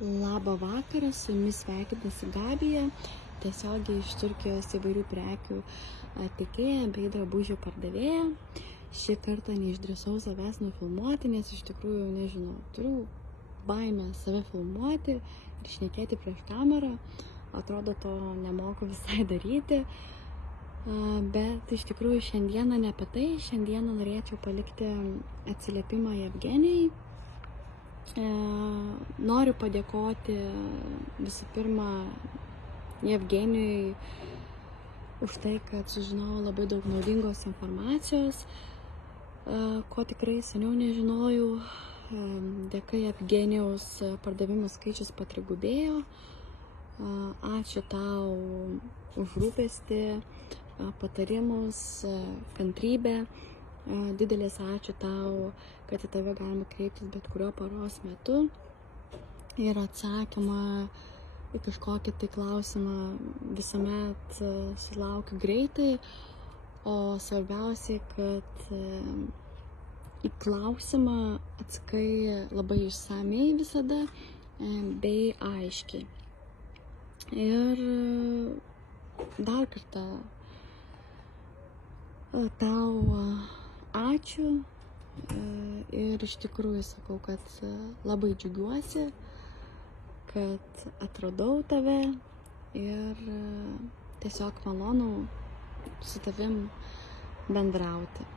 Labą vakarą, su jumis sveikinasi Gabija, tiesiogiai iš Turkijos įvairių prekių tiekėja bei drabužių pardavėja. Šį kartą neišdrįsau savęs nufilmuoti, nes iš tikrųjų, nežinau, turiu baimę save filmuoti ir šnekėti prieš kamerą. Atrodo, to nemoku visai daryti, bet iš tikrųjų šiandieną ne apie tai. Šiandieną norėčiau palikti atsiliepimą Evgenijai. Noriu padėkoti visų pirma Evgenijui už tai, kad sužinojau labai daug naudingos informacijos, ko tikrai seniau nežinojau. Dėka Evgenijaus pardavimų skaičius patrigubėjo. Ačiū tau už rūpestį, patarimus, kantrybę. Didelis ačiū tau, kad į tave galima kreiptis bet kurio paros metu ir atsakymą į kažkokį tai klausimą visuomet sulaukiu greitai, o svarbiausiai, kad į klausimą atsakai labai išsamiai visada bei aiškiai. Ir dar kartą tau ačiū ir iš tikrųjų sakau, kad labai džiaugiuosi, kad atradau tave ir tiesiog malonu su tavim bendrauti.